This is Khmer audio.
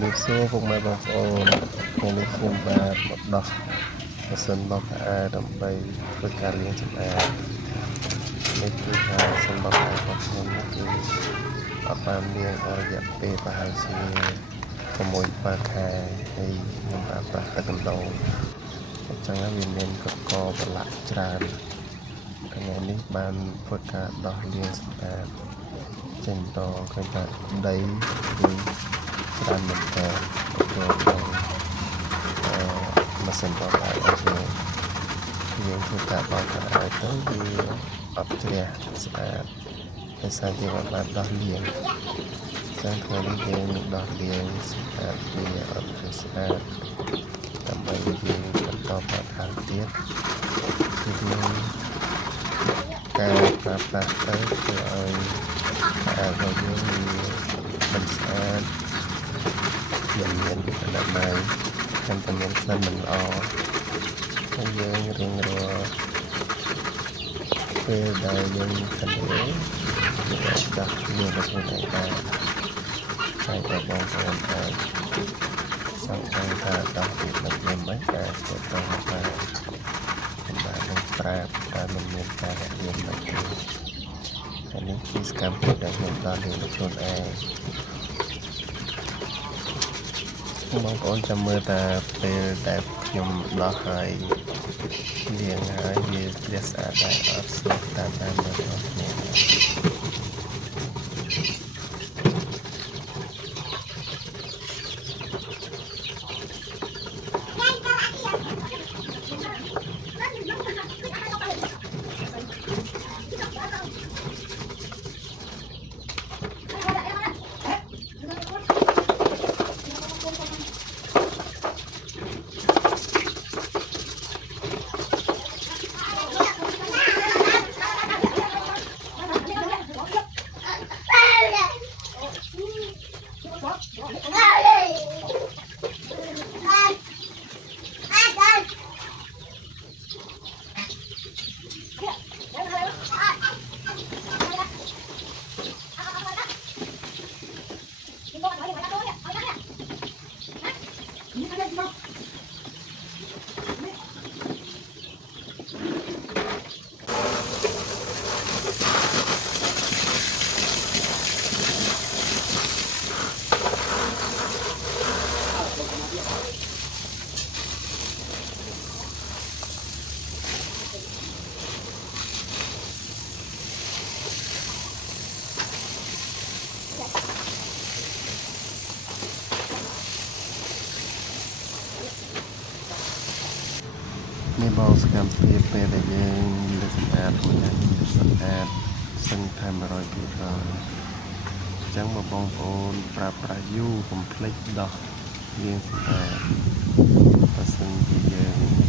Liệp xô phục mày bằng ồn ngàyនេះខ្ញុំបាទមកដោះម៉ាស៊ីនបោកខោអាវដើម្បីធ្វើការលាងសម្អាតនេះគឺថាម៉ាស៊ីនបោកខោអាវរបស់ខ្ញុំនេះគឺអត់បានលាងអស់រយៈពេលប្រហែលជា6-7 ខែហើយខ្ញុំបានប្រើទឹកកណ្ដូងអញ្ចឹងហើយវាមានកកប្រឡាក់ច្រើនថ្ងៃនេះបានធ្វើការដោះលាងសម្អាតចេញតឃើញថាដីគឺច្រើនមែនតើចូលក្នុងម៉ាស៊ីនបោកខោអាវនេះយើងធ្វើការបោកខោអាវទៅវាអត់ជ្រះស្អាតដោយសារយើងបានដោះលាងចឹងថ្ងៃនេះយើងនឹងដោះលាងសម្អាតវាអត់ឲ្យស្អាតដើម្បីយើងបន្តបន្ថែមទៀតគឺមានការប្រើប្រាស់ទៅធ្វើឲ្យខោអាវរបស់យើងមិនស្អាតមិនមានអនាម័យហើយក៏មានក្លិនមិនល្អហើយយើងរៀងរាល់ពេលដែលយើងខាងនេះយើងចាស់លាងទៅខ្លួនឯងដែរហើយក៏បងប្អូនអាចសង្កេតថាដោះពីមិនមានមិនតែធ្វើទៅថាខ្ញុំបាននឹងប្រាប់តែមិនមានការលាងមិនទេហើយនេះគឺសកម្មភាពដែលខ្ញុំបានលាងទៅខ្លួនឯងបងប្អូនចាំមើលតាពេលដែលខ្ញុំដោះហើយលាងហើយវាជ្រះស្អាតដែរអត់ស្អាតតាមមើលរបស់គ្នានេះបងសកម្មភាពពេលដែលយើងលើកសម្អាតខ្លួនឯងសម្អាតសឹងតែ 100% អញ្ចឹងមកបងប្អូនប្រើប្រាស់យូរកុំភ្លេចដោះលាងសម្អាតបើសិនជាយើង